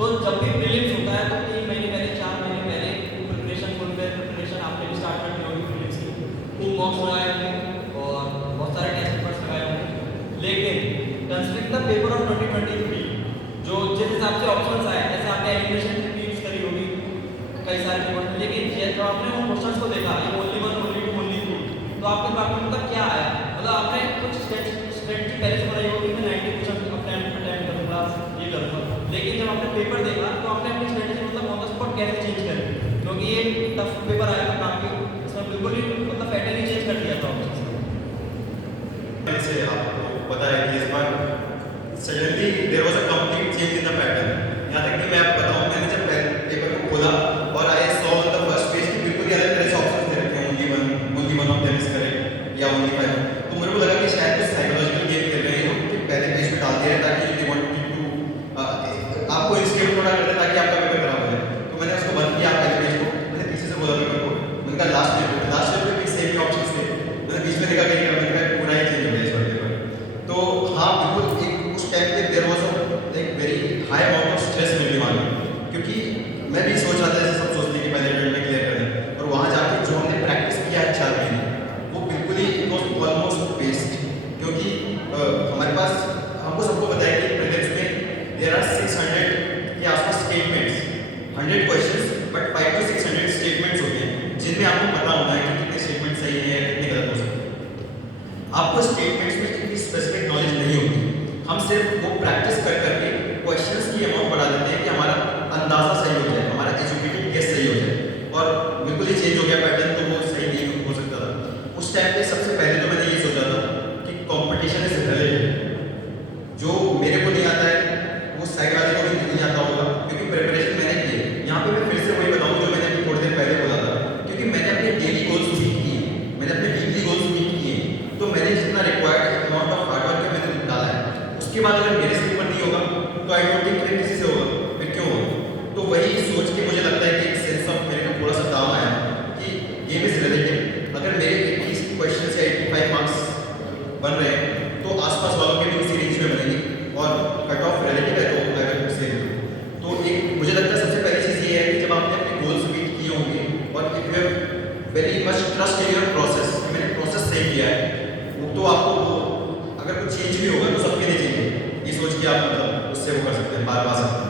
तो जब भी प्रीलिम्स होता है तो 3 महीने पहले 4 महीने पहले प्रिपरेशन फुल प्रिपरेशन आपने भी स्टार्ट कर दी होगी प्रीलिम्स की, खूब मॉक्स लगाए होंगे और बहुत सारे टेस्ट पेपर्स लगाए होंगे। लेकिन कंसिडरिंग द पेपर ऑफ 2023 जो जिस हिसाब से ऑप्शंस आए, जैसे आपने एलिमिनेशन भी यूज करी होगी कई सारे पेपर में, लेकिन जब आपने उन क्वेश्चंस को देखा, ये ओनली 1 ओनली 2 ओनली 3, तो आपके दिमाग में मतलब क्या आया? मतलब आपने कुछ स्ट्रेटजी पहले से बनाई होगी कि 90 क्वेश्चन अपने अटेम्प्ट करूंगा, ये करूंगा, लेकिन जब आपने पेपर देखा तो आपने अपनी स्ट्रेटजी मतलब ऑन द स्पॉट कैसे चेंज करी? क्योंकि ये टफ पेपर आया था काफी, इसमें बिल्कुल ही मतलब पैटर्न ही चेंज कर दिया था ऑप्शंस। जैसे आपको पता है कि इस बार suddenly there was a complete change in the pattern. यहाँ तक कि मैं आपको बताऊं, मैंने जब पेपर को खोला और I saw on the first page कि बिल्कुल ही अलग तरह से ऑप्शंस दे रखे हैं, only one of them is correct या ओनली 5। तो मेरे को लगा कि शायद कुछ साइकोलॉजिकल गेम खेल रहे हैं कि पहले पेज पे डाल दिया है ताकि दे वांट टू आपको इंस्टेट थोड़ा कर दे ताकि आपका पेपर खराब हो जाए। तो मैंने उसको बंद किया पहले पेज को, मैंने पीछे से बोला पेपर को, मैंने कहा लास्ट पेज पे भी सेम ऑप्शंस थे, मैंने बीच में देखा कि मैंने कहा पूरा ही चेंज हो गया इस बार पेपर। तो हाँ बिल्कुल एक उस टाइम पे देयर वाज एक very high amount of stress मेरे दिमाग में, क्योंकि मैं भी सोच रहा था जैसे सब सोचते हैं कि पहले अटेम्प्ट में क्लियर कर दें, और वहाँ जाके जो हमने प्रैक्टिस किया है 4 महीने वो बिल्कुल ही इट वाज ऑलमोस्ट वेस्ट। क्योंकि हमारे पास हमको सबको पता है कि प्रीलिम्स में देयर आर 600 के आसपास statements, 100 questions but 500 to 600 statements होते हैं जिनमें आपको पता होना है कि कितने स्टेटमेंट सही है कितने गलत हो सकते हैं। आपको स्टेटमेंट्स में इतनी स्पेसिफिक नॉलेज नहीं होती, हम सिर्फ वो प्रैक्टिस कर करके क्वेश्चंस की अमाउंट बढ़ा देते हैं कि हमारा अंदाजा सही हो जाए, हमारा एजुकेटेड गेस सही हो जाए, और बिल्कुल ही चेंज हो गया पैटर्न, तो वो सही नहीं हो सकता था। उस टाइम पे सबसे पहले तो मैंने ये सोचा था कि कंपटीशन इज रिलेटेड, जो मेरे को नहीं आता है वो साइड वाले को भी नहीं आता होगा, क्योंकि प्रिपरेशन मैंने की है। यहाँ पे मैं फिर से वही बताऊँ जो मैंने अभी थोड़ी देर पहले बोला था, क्योंकि मैंने अपने डेली गोल्स मीट किए, मैंने अपने वीकली गोल्स मीट किए, तो मैंने जितना required amount of hard work मैंने डाला है, उसके बाद अगर मेरे से पेपर नहीं होगा तो आई डोंट थिंक फिर किसी से होगा, फिर क्यों होगा? तो वही सोच के मुझे लगता है कि एक सेंस ऑफ मेरे को थोड़ा सा काम आया कि गेम इज रिलेटिव। अगर मेरे 80 क्वेश्चन या 85 मार्क्स बन रहे हैं तो आसपास वालों के भी उसी रेंज में बनेंगे, और कट ऑफ रिलेटिव है तो अगर उसे तो एक मुझे लगता है सबसे पहली चीज़ ये है कि जब आपने अपने गोल्स मीट किए होंगे और if you have very much trust in your process, मैंने प्रोसेस सही किया है, तो आपको अगर कुछ चेंज भी होगा तो सबके लिए चाहिए, ये सोच के आप मतलब उससे वो कर सकते हैं, पार पा सकते हैं।